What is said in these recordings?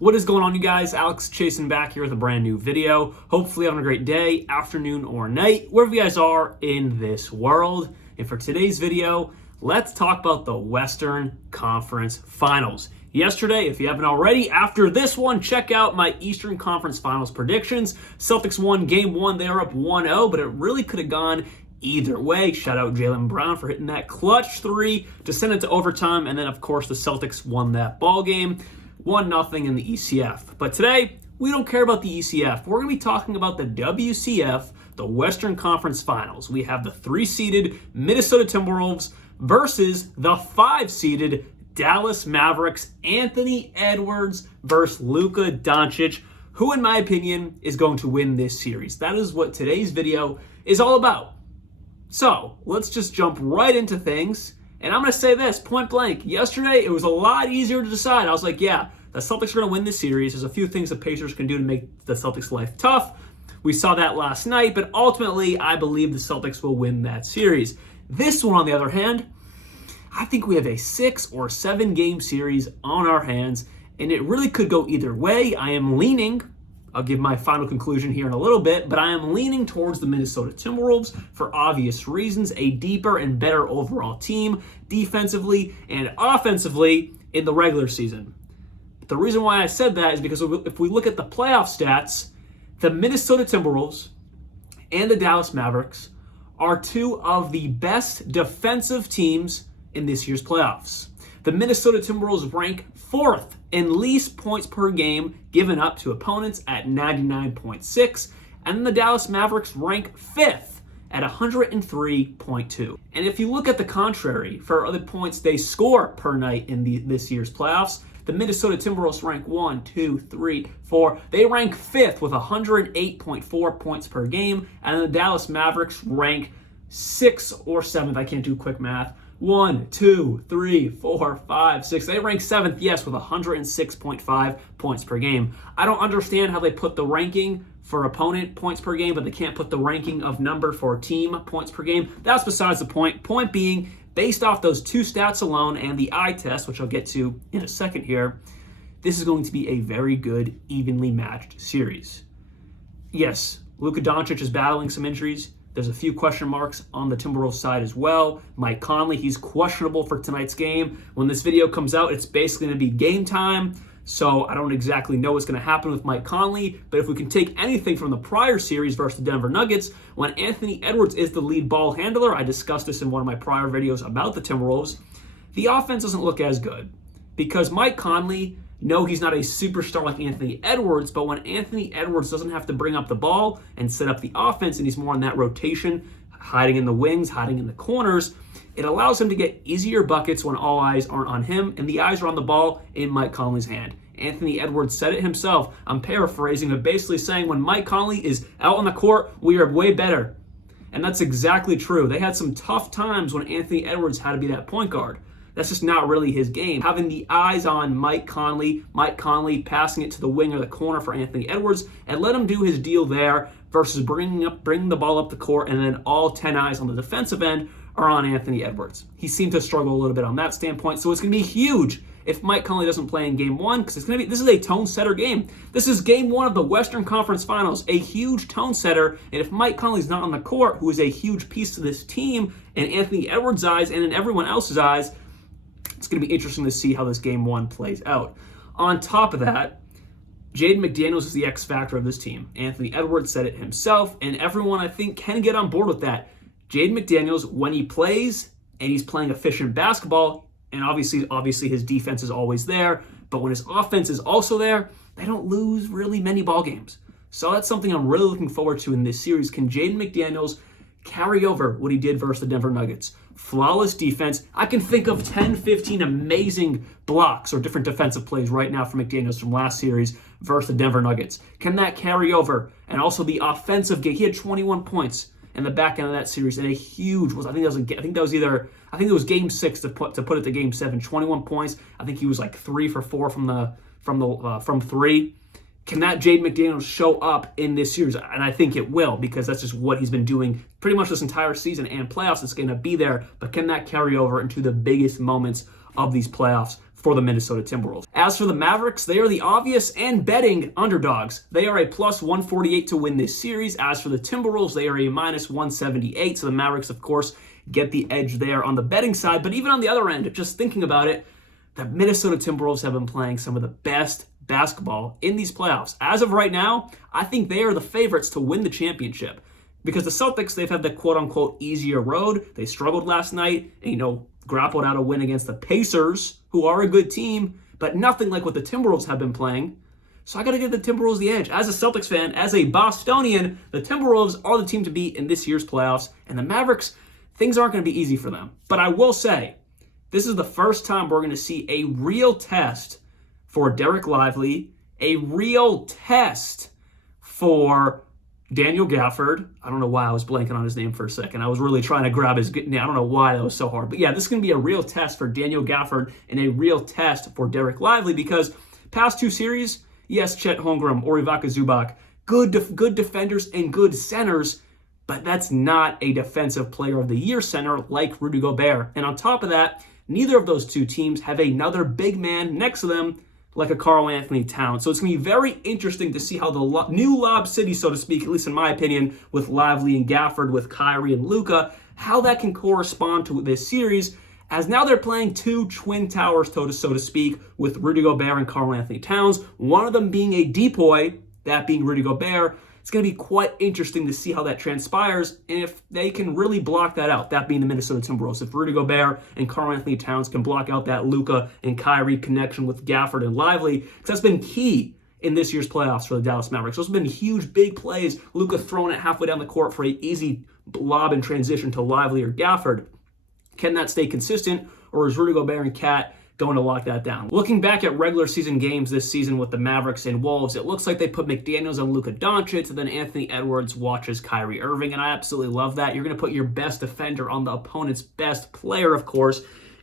What is going on, you guys? Alex chasing back here with a brand new video. Hopefully having a great day, afternoon, or night, wherever you guys are in this world. And for today's video, let's talk about the Western Conference Finals. Yesterday, if you haven't already, after this one, check out my Eastern Conference Finals predictions. Celtics won Game 1. They are up 1-0, but it really could have gone either way. Shout out Jaylen Brown for hitting that clutch three to send it to overtime. And then, of course, the Celtics won that ball game. 1-0 in the ECF. But today, we don't care about the ECF. We're going to be talking about the WCF, the Western Conference Finals. We have the 3-seeded Minnesota Timberwolves versus the 5-seeded Dallas Mavericks. Anthony Edwards versus Luka Doncic, who, in my opinion, is going to win this series. That is what today's video is all about. So let's just jump right into things. And I'm going to say this, point blank. Yesterday, it was a lot easier to decide. I was like, yeah, the Celtics are going to win this series. There's a few things the Pacers can do to make the Celtics' life tough. We saw that last night, but ultimately, I believe the Celtics will win that series. This one, on the other hand, I think we have a 6 or 7 game series on our hands, and it really could go either way. I am leaning, I'll give my final conclusion here in a little bit, but I am leaning towards the Minnesota Timberwolves for obvious reasons. A deeper and better overall team, defensively and offensively in the regular season. The reason why I said that is because if we look at the playoff stats, the Minnesota Timberwolves and the Dallas Mavericks are two of the best defensive teams in this year's playoffs. The Minnesota Timberwolves rank 4th in least points per game given up to opponents at 99.6, and the Dallas Mavericks rank 5th at 103.2. And if you look at the contrary, for other points they score per night in this year's playoffs, the Minnesota Timberwolves rank 1, 2, 3, 4. They rank 5th with 108.4 points per game, and the Dallas Mavericks rank 6th or 7th. I can't do quick math. 1, 2, 3, 4, 5, 6. They rank 7th, yes, with 106.5 points per game. I don't understand how they put the ranking for opponent points per game, but they can't put the ranking of number for team points per game. That's besides the point. Point being, based off those two stats alone and the eye test, which I'll get to in a second here, this is going to be a very good, evenly matched series. Yes, Luka Doncic is battling some injuries. There's a few question marks on the Timberwolves side as well. Mike Conley, he's questionable for tonight's game. When this video comes out, it's basically going to be game time. So I don't exactly know what's going to happen with Mike Conley. But if we can take anything from the prior series versus the Denver Nuggets, when Anthony Edwards is the lead ball handler, I discussed this in one of my prior videos about the Timberwolves, the offense doesn't look as good. Because Mike Conley, no, he's not a superstar like Anthony Edwards, but when Anthony Edwards doesn't have to bring up the ball and set up the offense, and he's more on that rotation, hiding in the wings, hiding in the corners, it allows him to get easier buckets when all eyes aren't on him, and the eyes are on the ball in Mike Conley's hand. Anthony Edwards said it himself. I'm paraphrasing, but basically saying when Mike Conley is out on the court, we are way better. And that's exactly true. They had some tough times when Anthony Edwards had to be that point guard. That's just not really his game. Having the eyes on Mike Conley passing it to the wing or the corner for Anthony Edwards, and let him do his deal there versus bringing the ball up the court, and then all 10 eyes on the defensive end are on Anthony Edwards. He seemed to struggle a little bit on that standpoint, so it's going to be huge if Mike Conley doesn't play in Game 1, because this is a tone-setter game. This is Game 1 of the Western Conference Finals, a huge tone-setter, and if Mike Conley's not on the court, who is a huge piece to this team, in Anthony Edwards' eyes and in everyone else's eyes, it's going to be interesting to see how this Game 1 plays out. On top of that, Jaden McDaniels is the X factor of this team. Anthony Edwards said it himself, and everyone, I think, can get on board with that. Jaden McDaniels, when he plays, and he's playing efficient basketball, and obviously his defense is always there, but when his offense is also there, they don't lose really many ball games. So that's something I'm really looking forward to in this series. Can Jaden McDaniels carry over what he did versus the Denver Nuggets? Flawless defense. I can think of 10, 15 amazing blocks or different defensive plays right now for McDaniels from last series versus the Denver Nuggets. Can that carry over? And also the offensive game. He had 21 points in the back end of that series, and a huge I think it was Game 6 to put it to Game 7. 21 points. I think he was like 3 for 4 from 3. Can that Jaden McDaniels show up in this series? And I think it will, because that's just what he's been doing pretty much this entire season and playoffs. It's going to be there, but can that carry over into the biggest moments of these playoffs for the Minnesota Timberwolves? As for the Mavericks, they are the obvious and betting underdogs. They are a plus 148 to win this series. As for the Timberwolves, they are a minus 178. So the Mavericks, of course, get the edge there on the betting side. But even on the other end, just thinking about it, the Minnesota Timberwolves have been playing some of the best basketball in these playoffs. As of right now, I think they are the favorites to win the championship. Because the Celtics, they've had the quote-unquote easier road. They struggled last night and, grappled out a win against the Pacers, who are a good team, but nothing like what the Timberwolves have been playing. So I got to give the Timberwolves the edge. As a Celtics fan, as a Bostonian, the Timberwolves are the team to beat in this year's playoffs. And the Mavericks, things aren't going to be easy for them. But I will say, this is the first time we're going to see a real test for Derek Lively, a real test for Daniel Gafford. I don't know why I was blanking on his name for a second. I was really trying to grab his name. I don't know why that was so hard. But yeah, this is going to be a real test for Daniel Gafford and a real test for Derek Lively because past two series, yes, Chet Holmgren, Ori Zubac, good defenders and good centers, but that's not a defensive player of the year center like Rudy Gobert. And on top of that, neither of those two teams have another big man next to them like a Karl-Anthony Towns. So it's going to be very interesting to see how the new Lob City, so to speak, at least in my opinion, with Lively and Gafford, with Kyrie and Luka, how that can correspond to this series, as now they're playing two twin towers, so to speak, with Rudy Gobert and Karl-Anthony Towns, one of them being a depoy, that being Rudy Gobert. It's going to be quite interesting to see how that transpires and if they can really block that out, that being the Minnesota Timberwolves. If Rudy Gobert and Karl-Anthony Towns can block out that Luka and Kyrie connection with Gafford and Lively, because that's been key in this year's playoffs for the Dallas Mavericks. Those have been huge, big plays. Luka throwing it halfway down the court for an easy lob and transition to Lively or Gafford. Can that stay consistent, or is Rudy Gobert and Cat going to lock that down? Looking back at regular season games this season with the Mavericks and Wolves, it looks like they put McDaniels on Luka Doncic, and then Anthony Edwards watches Kyrie Irving, and I absolutely love that. You're going to put your best defender on the opponent's best player, of course,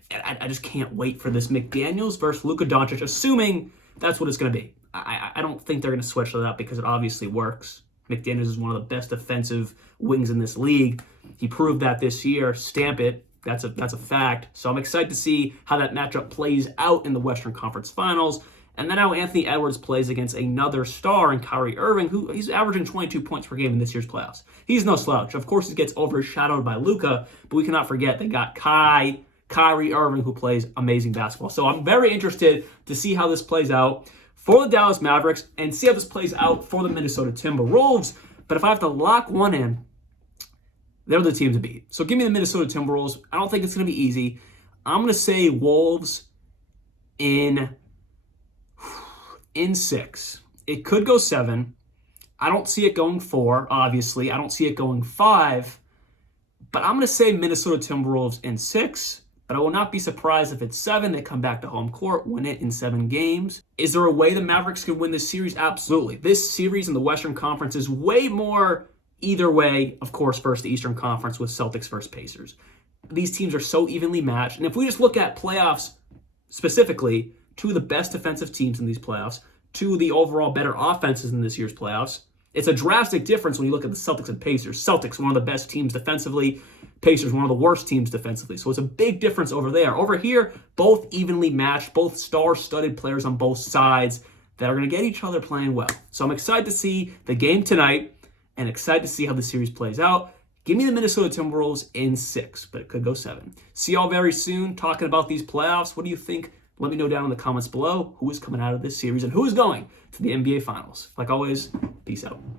and I just can't wait for this McDaniels versus Luka Doncic, assuming that's what it's going to be. I don't think they're going to switch that up because it obviously works. McDaniels is one of the best defensive wings in this league. He proved that this year. Stamp it. That's a fact. So I'm excited to see how that matchup plays out in the Western Conference Finals. And then how Anthony Edwards plays against another star in Kyrie Irving, who he's averaging 22 points per game in this year's playoffs. He's no slouch. Of course, he gets overshadowed by Luka, but we cannot forget they got Kyrie Irving, who plays amazing basketball. So I'm very interested to see how this plays out for the Dallas Mavericks and see how this plays out for the Minnesota Timberwolves. But if I have to lock one in, they're the team to beat. So give me the Minnesota Timberwolves. I don't think it's going to be easy. I'm going to say Wolves in 6. It could go 7. I don't see it going 4, obviously. I don't see it going 5. But I'm going to say Minnesota Timberwolves in 6. But I will not be surprised if it's 7. They come back to home court, win it in 7 games. Is there a way the Mavericks could win this series? Absolutely. This series in the Western Conference is way more either way, of course, versus the Eastern Conference with Celtics versus Pacers. These teams are so evenly matched. And if we just look at playoffs specifically, two of the best defensive teams in these playoffs, two of the overall better offenses in this year's playoffs, it's a drastic difference when you look at the Celtics and Pacers. Celtics, one of the best teams defensively. Pacers, one of the worst teams defensively. So it's a big difference over there. Over here, both evenly matched, both star-studded players on both sides that are going to get each other playing well. So I'm excited to see the game tonight and excited to see how the series plays out. Give me the Minnesota Timberwolves in 6, but it could go 7. See y'all very soon talking about these playoffs. What do you think? Let me know down in the comments below who is coming out of this series and who is going to the NBA Finals. Like always, peace out.